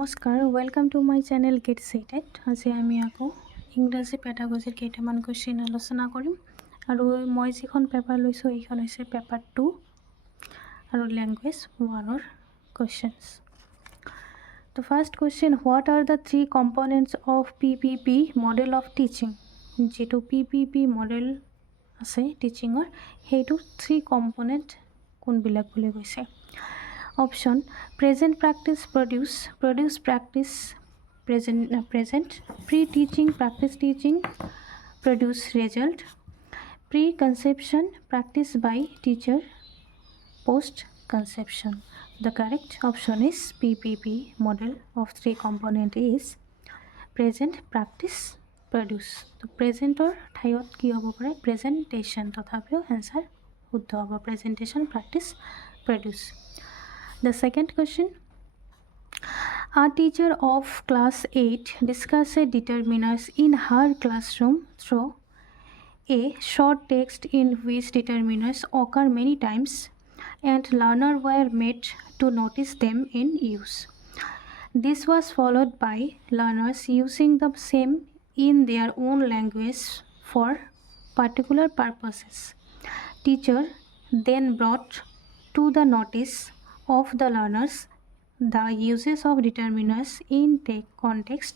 নমস্কাৰ, welcome to my channel Ctet। আজি আমি আকৌ ইংৰাজী পেডাগজিৰ কেইটামান কুৱেশ্যন আলোচনা কৰিম আৰু মই যিখন পেপাৰ লৈছোঁ এইখন হৈছে পেপাৰ 2 আৰু লেংগুৱেজ 1ৰ questions. The first question, what are the three components of PPP model of teaching? যিটো PPP মডেল আছে টিচিঙৰ সেইটো 3 কম্পনেণ্ট কোনবিলাক বুলি কৈছে। Option, present practice produce practice present, pre-teaching practice teaching produce result, pre-conception practice by teacher, post-conception. The correct option is PPP model of 3 component is present practice produce. তো প্ৰেজেণ্টৰ ঠাইত কি হ'ব পাৰে প্ৰেজেণ্টেশ্যন, তথাপিও এনচাৰ শুদ্ধ হ'ব presentation practice produce. The second question, a teacher of class 8 discusses determiners in her classroom through a short text in which determiners occur many times and learners were made to notice them in use. This was followed by learners using the same in their own language for particular purposes. Teacher then brought to the notice of the learners the uses of determiners in the context.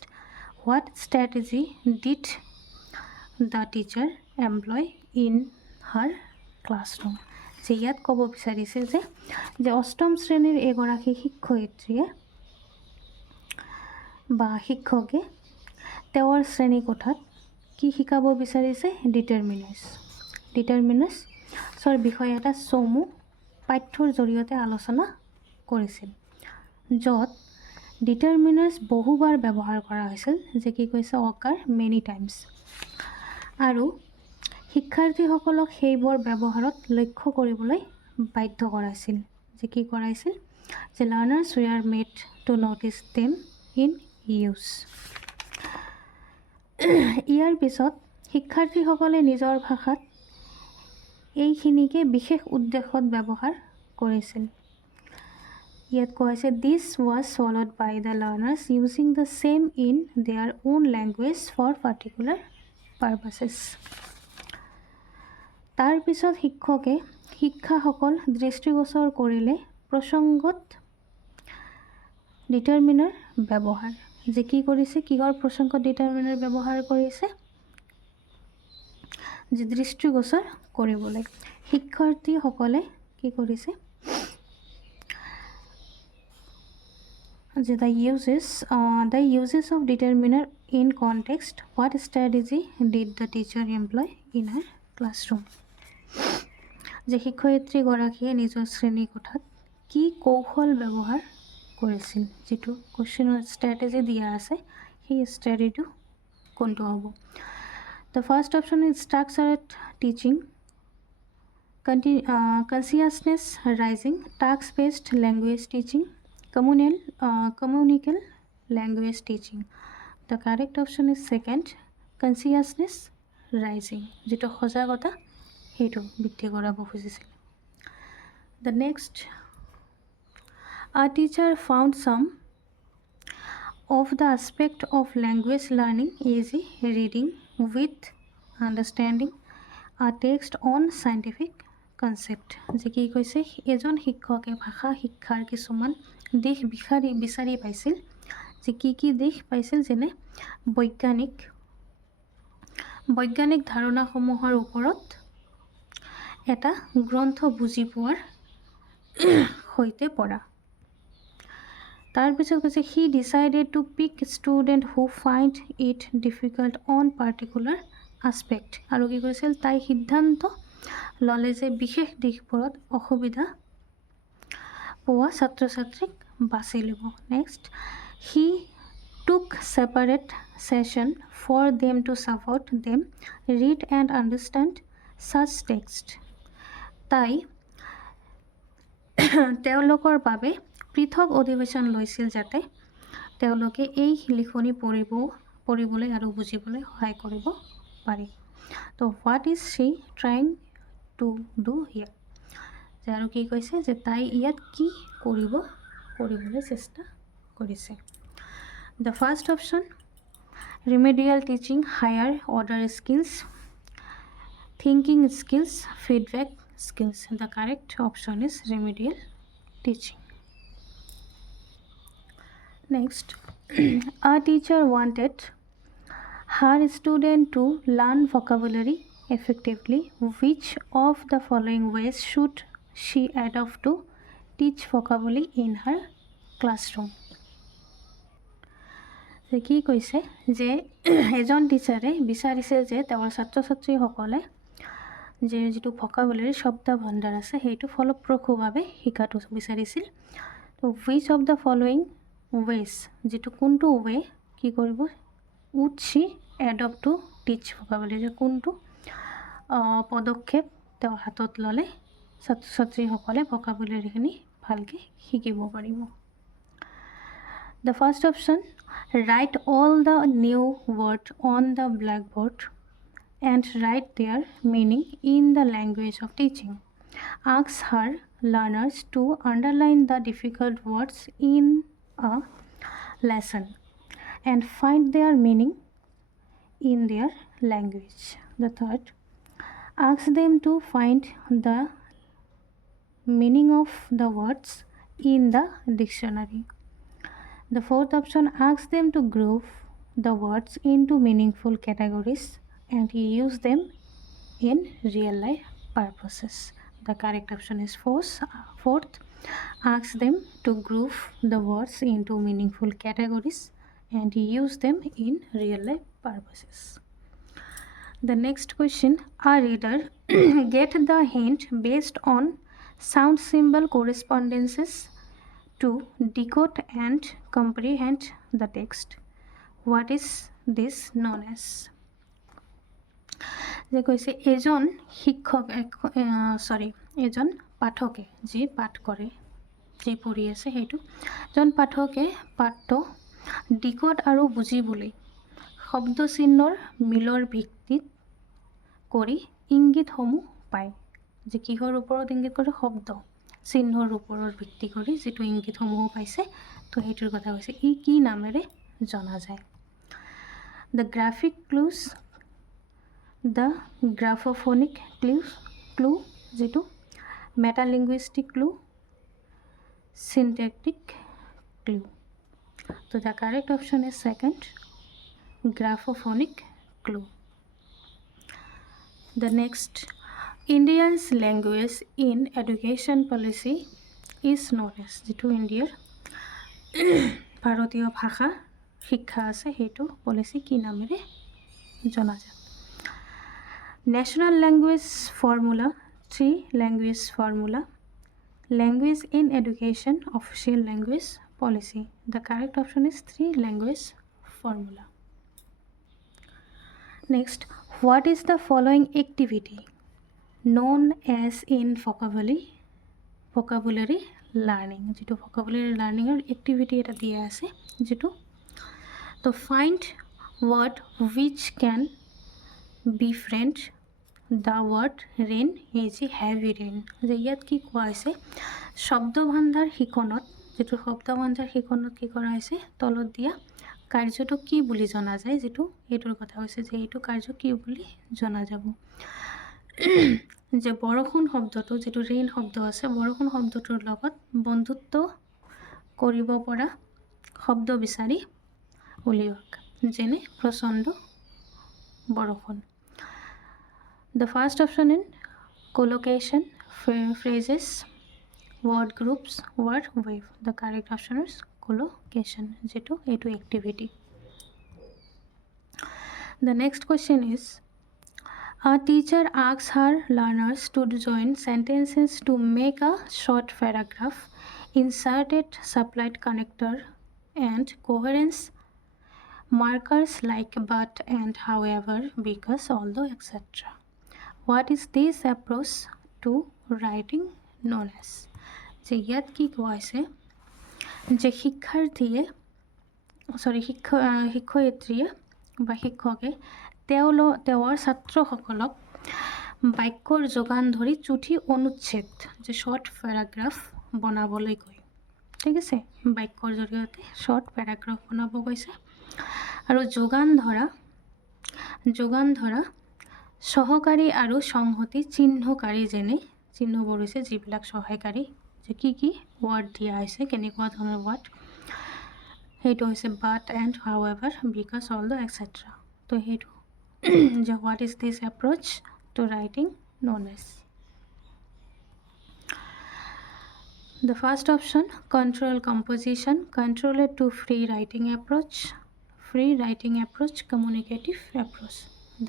What strategy did the teacher employ in her classroom? যে ইয়াত ক'ব বিচাৰিছে যে অষ্টম শ্ৰেণীৰ এগৰাকী শিক্ষয়িত্ৰীয়ে বা শিক্ষকে তেওঁৰ শ্ৰেণীকোঠাত কি শিকাব বিচাৰিছে ডিটাৰমিনাৰ্ছৰ বিষয়ে এটা চমু পাঠ্যৰ জৰিয়তে আলোচনা কৰিছিল, য'ত ডিটাৰমিনাৰ্ছ বহুবাৰ ব্যৱহাৰ কৰা হৈছিল, যে কি কৈছে অকাৰ মেনি টাইমছ, আৰু শিক্ষাৰ্থীসকলক সেইবোৰ ব্যৱহাৰত লক্ষ্য কৰিবলৈ বাধ্য কৰাইছিল, যে কি কৰাইছিল যে learners were made to notice them in use. ইয়াৰ পিছত শিক্ষাৰ্থীসকলে নিজৰ ভাষাত এইখিনিকে বিশেষ উদ্দেশ্যত ব্যৱহাৰ কৰিছিল। ইয়াত কোৱা হৈছে this was followed by the learners using the same in their own language for particular purposes. তাৰপিছত শিক্ষাসকল দৃষ্টিগোচৰ কৰিলে প্ৰসংগত ডিটাৰমিনাৰ ব্যৱহাৰ, যে কি কৰিছে কিহৰ প্ৰসংগত ডিটাৰমিনাৰ ব্যৱহাৰ কৰিছে যে দৃষ্টিগোচৰ কৰিবলৈ। শিক্ষাৰ্থীসকলে কি কৰিছে যে the uses of determiner in context. What strategy did the teacher employ in her classroom? যে শিক্ষয়িত্ৰীগৰাকীয়ে নিজৰ শ্ৰেণীকোঠাত কি কৌশল ব্যৱহাৰ কৰিছিল, যিটো কুৱেশ্যনৰ ষ্ট্ৰেটেজি দিয়া আছে সেই ষ্ট্ৰেটেজিটো কোনটো হ'ব। The first option is structured teaching, consciousness raising, task-based language teaching, communal language teaching. The correct option is second, consciousness raising, যেটো সজাগতা সেইটো বৃদ্ধি কৰাব খুজিছিল। The next, a teacher found some of the aspect of language learning easy reading with understanding a text on scientific concept, যে কি কৈছে এজন শিক্ষকে ভাষা শিক্ষাৰ কিছুমান দিশ বিচাৰি পাইছিল, যে কি দিশ পাইছিল, যেনে বৈজ্ঞানিক ধাৰণাসমূহৰ ওপৰত এটা গ্ৰন্থ বুজি পোৱাৰ সৈতে পঢ়া। তাৰপিছত কৈছে he decided to pick student who find it difficult on particular aspect, আৰু কি কৰিছিল তাই সিদ্ধান্ত ল'লে যে বিশেষ দিশবোৰত অসুবিধা পোৱা ছাত্ৰ ছাত্ৰীক বাছি ল'ব। Next, he took separate session for them to support them read and understand such text, তাই তেওঁলোকৰ বাবে পৃথক অধিৱেশন লৈছিল যাতে তেওঁলোকে এই লিখনি পঢ়িবলৈ আৰু বুজিবলৈ সহায় কৰিব পাৰে। So what is she trying to do here, যে আৰু কি কৈছে যে তাই ইয়াত কি কৰিবলৈ চেষ্টা কৰিছে। The first option, remedial teaching, higher order skills, thinking skills, feedback skills. The correct option is remedial teaching. Next, a teacher wanted her student to learn vocabulary effectively. Which of the following ways should she adopt to teach vocabulary in her classroom? কি কৈছে যে এজন টিচাৰে বিচাৰিছে যে তেওঁৰ ছাত্ৰ ছাত্ৰীসকলে যে যিটো ভকাবুলাৰী শব্দ ভণ্ডাৰ আছে সেইটো ফলপ্ৰসূভাৱে শিকাটো বিচাৰিছিল। তো which of the following ways, যিটো কোনটো ৱে কি কৰিব, would Shi adopt to teach ভকাবুলাৰী, যে কোনটো পদক্ষেপ তেওঁ হাতত ল'লে ছাত্ৰ ছাত্ৰীসকলে ভকাবুলাৰীখিনি ভালকৈ শিকিব পাৰিব। The first option, write all the new words on the blackboard and write their meaning in the language of teaching. Ask her learners to underline the difficult words in a lesson and find their meaning in their language. The third, ask them to find the meaning of the words in the dictionary. The fourth option, ask them to group the words into meaningful categories and use them in real life purposes. The correct option is fourth, ask them to group the words into meaningful categories and use them in real life purposes. The next question, a reader get the hint based on sound symbol correspondences to decode and comprehend the text. What is this known as? যে কৈছে এজন শিক্ষক এজন পাঠকে যি পাঠ কৰে, যি পঢ়ি আছে সেইটো এজন পাঠকে পাঠটো ডিকোড আৰু বুজিবলৈ শব্দ চিহ্নৰ মিলৰ ভিত্তিত কৰি ইংগিতসমূহ পায়। যে কিহৰ ওপৰত ইংগিত কৰে, শব্দ চিহ্নৰ ওপৰত ভিত্তি কৰি যিটো ইংগিতসমূহ পাইছে, তো সেইটোৰ কথা কৈছে। ই কি নামেৰে জনা যায়? The graphic clues, the graphophonic clue, যিটো metalinguistic clue, syntactic clue. So the correct option is second, graphophonic clue. The next, India's language in education policy is known as, যিটো ইণ্ডিয়াৰ ভাৰতীয় ভাষা শিক্ষা আছে সেইটো পলিচি কি নামেৰে জনা যায়? National language formula, 3 language formula, language in education official language policy. The correct option is 3 language formula. Next, what is the following activity known as in vocabulary learning? যেটো vocabulary learning এর activity এটা দিয়া আছে, যেটো তো find word which can befriend the word rain, এই যে heavy rain। যে ইয়াত কি কোৱা হৈছে, শব্দ ভাণ্ডাৰ শিকনত, যেটো শব্দ ভাণ্ডাৰ শিকনত কি কৰা হৈছে, তলত দিয়া কাৰ্যটো কি বুলি জনা যায়, যেটো এইটোৰ কথা হৈছে যে এইটো কাৰ্য কি বুলি জনা যাব। যে বৰষুণ শব্দটো, যেটো ৰেইন শব্দ আছে, বৰষুণ শব্দটোৰ লগত বন্ধুত্ব কৰিব পৰা শব্দ বিচাৰি উলিয়াওক, যেনে প্ৰচণ্ড বৰষুণ। The first option in collocation, phrases, word groups, word wave. The correct option is collocation, যেটো এইটো activity. The next question is, a teacher asks her learners to join sentences to make a short paragraph, inserted supplied connector and coherence markers like but and however, because, although, etc. What is this approach to writing known as? যে ইয়াত কি কোৱা হৈছে, যে শিক্ষয়িত্ৰীয়ে বা শিক্ষকে তেওঁৰ ছাত্ৰসকলক বাক্যৰ যোগান ধৰি চুটি অনুচ্ছেদ, যে শ্বৰ্ট পেৰাগ্ৰাফ বনাবলৈ কয়। ঠিক আছে বাক্যৰ জৰিয়তে শৰ্ট পেৰাগ্ৰাফ বনাব কৈছে আৰু যোগান ধৰা সহকাৰী আৰু সংহতি চিহ্নকাৰী যেনে চিহ্নবোৰ হৈছে যিবিলাক সহায়কাৰী যে কি ৱৰ্ড দিয়া হৈছে কেনেকুৱা ধৰণৰ ৱৰ্ড সেইটো হৈছে but and however because all the etcetera so সেইটো যে what is this approach to writing known as The first option, control composition, control it to free writing approach, communicative approach.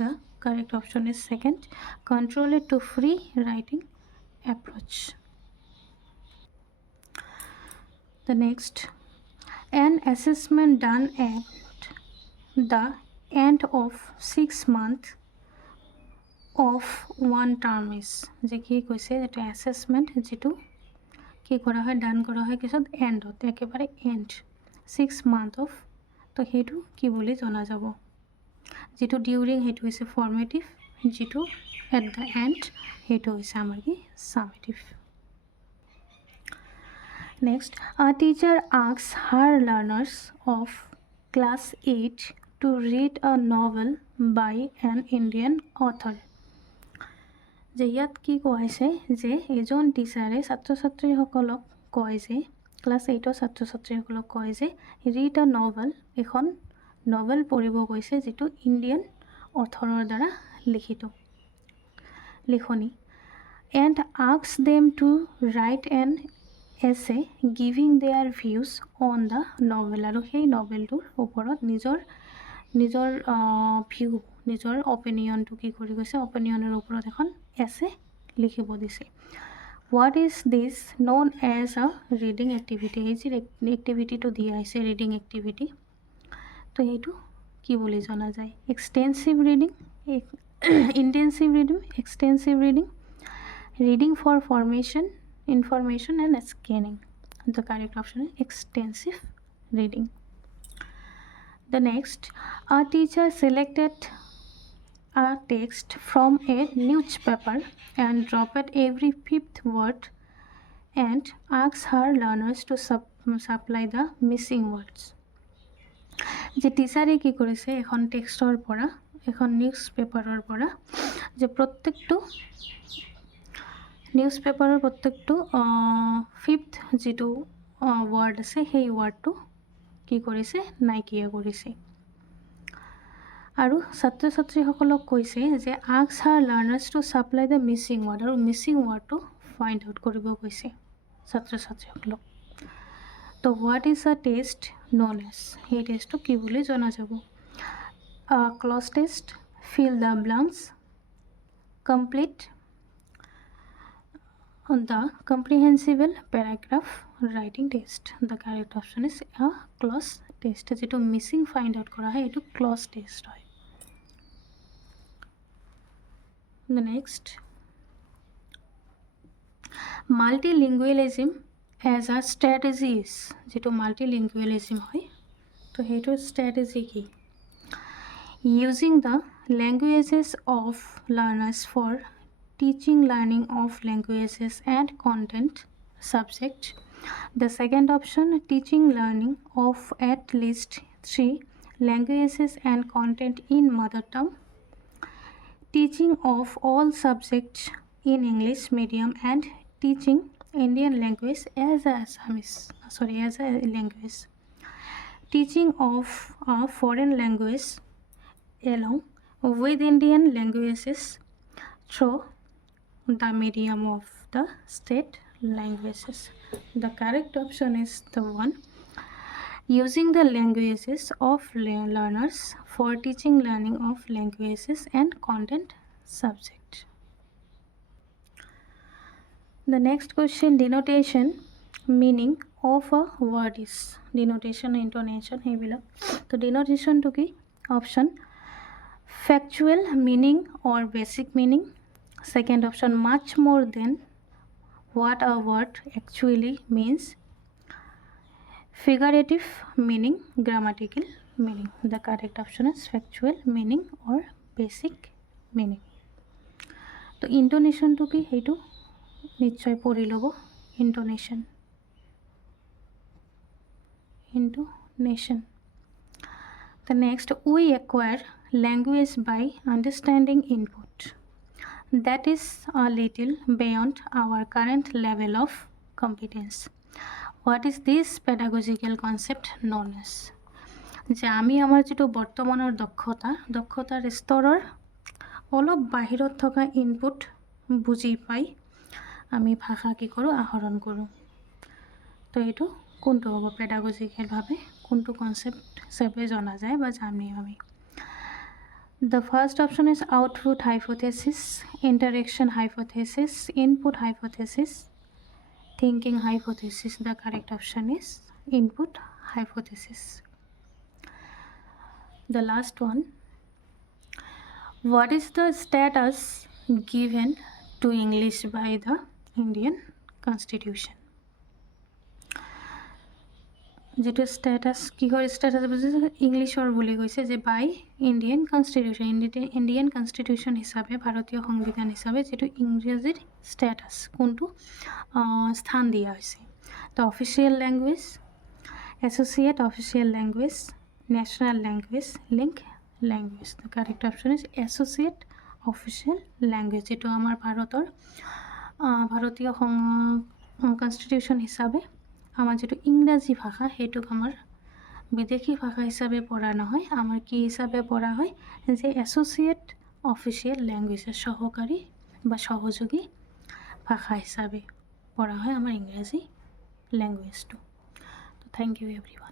The correct option is second, control it to free writing approach. The next, an assessment done at the end of 6 months of one term is যে কি কৈছে এটা assessment যেটো কি কৰা হয় ডান কৰা হয় কিছত এণ্ডত একেবাৰে এণ্ড 6 মান্থ অফ তো সেইটো কি বুলি জনা যাব যেটো ডিউৰিং সেইটো হৈছে ফৰ্মেটিভ যেটো এট দ্য এণ্ড সেইটো হৈছে আমাৰ কি সামেটিভ নেক্সট আ teacher asks her learners of class 8 to read a novel by an Indian author যে ইয়াত কি কোৱা হৈছে যে এজন টিচাৰে ছাত্ৰ ছাত্ৰীসকলক কয় যে ক্লাছ 8ৰ ছাত্ৰ ছাত্ৰীসকলক কয় যে ৰিড আ নভেল এখন নভেল পঢ়িব কৈছে যেটো ইণ্ডিয়ান অথৰৰ দ্বাৰা লিখিত লিখনি and asks them to write an essay giving their views on the novel আৰু সেই নভেলটোৰ ওপৰত নিজৰ ভিউ নিজৰ অপিনিয়নটো কি কৰি গৈছে অপিনিয়নৰ ওপৰত এখন এছে লিখিব দিছে what is this known as a reading activity এই যে এক্টিভিটিটো দিয়া হৈছে ৰিডিং এক্টিভিটি তো সেইটো কি বুলি জনা যায় extensive reading intensive reading extensive reading for information and scanning the correct option is extensive reading the next a teacher selected a text from a newspaper and dropped every fifth word and asked her learners to supply the missing words যে টিচাৰে কি কৰিছে এখন টেক্সটৰ পৰা এখন news পেপাৰৰ পৰা যে প্ৰত্যেকটো নিউজ পেপাৰৰ প্ৰত্যেকটো ফিফথ যেটো ৱৰ্ড আছে সেই ৱৰ্ডটো কি কৰিছে নাইকিয়া কৰিছে আৰু ছাত্ৰ ছাত্ৰীসকলক কৈছে যে asks her learners to supply the missing word আৰু মিছিং ৱৰ্ডটো ফাইণ্ড আউট কৰিব কৈছে ছাত্ৰ ছাত্ৰীসকলক তো what is a test known as সেই টেষ্টটো কি বুলি জনা যাব cloze test fill the blanks complete the comprehensible paragraph writing test the correct option is a clause test যেটো মিসিং ফাইন্ড আউট কৰা হয় এটো ক্লজ টেষ্ট হয় the next multilingualism as a strategy is যেটো multilingualism হয় তো হেটো strategy কি using the languages of learners for teaching learning of languages and content subject the second option teaching learning of at least 3 languages and content in mother tongue teaching of all subjects in English medium and teaching Indian language as a language teaching of a foreign language along with Indian languages through the medium of the state languages the correct option is the one using the languages of learners for teaching learning of languages and content subject the next question denotation meaning of a word is denotation intonation hey bila to denotation to ki option factual meaning or basic meaning second option much more than what a word actually means figurative meaning grammatical meaning the correct option is factual meaning or basic meaning to intonation to ki heitu নিশ্চয় পঢ়ি ল'ব intonation intonation meaning of a word is denotation meaning of basic meaning second option much more than what a word actually means figurative meaning grammatical meaning the correct option is factual meaning or basic meaning to intonation to ki heitu nischoi pori lobo intonation to ki heitu meaning into nation. The next, we acquire language by understanding input. That is a little beyond our current level of competence. What is this pedagogical concept known as? যে আমি আমাৰ যিটো বৰ্তমানৰ দক্ষতাৰ স্তৰৰ অলপ বাহিৰত থকা ইনপুট বুজি পাই আমি ভাষা কি কৰোঁ আহৰণ কৰোঁ তো এইটো কোনটো হ'ব পেডাগজিকেলভাৱে কোনটো কনচেপ্ট হিচাপে জনা যায় বা জানি আমি The first option is output hypothesis, interaction hypothesis, input hypothesis, thinking hypothesis. The correct option is input hypothesis. The last one, what is the status given to English by the Indian Constitution? যেটো status কিহৰ status বুজিছে ইংলিছৰ বুলি কৈছে যে বাই Indian constitution হিচাপে ভাৰতীয় সংবিধান হিচাপে যেটো ইংৰাজীৰ স্ট্যাটাস কোনটো স্থান দিয়া হৈছে তো official language associate official language national language link language the correct option is associate official language যেটো আমাৰ ভাৰতীয় কনষ্টিটিউশ্যন হিচাপে আমাৰ যেটো ইংৰাজী ভাষা সেইটোক আমাৰ বিদেশী ভাষা হিচাপে পঢ়া নহয় আমাৰ কি হিচাপে পঢ়া হয় যে এসোসিয়েট অফিচিয়েল ল্যাঙ্গুয়েজের সহকারী বা সহযোগী ভাষা হিসাবে পড়া হয় আমার ইংরেজি ল্যাঙ্গুয়েজটো তো থ্যাংক ইউ এভরিওয়ান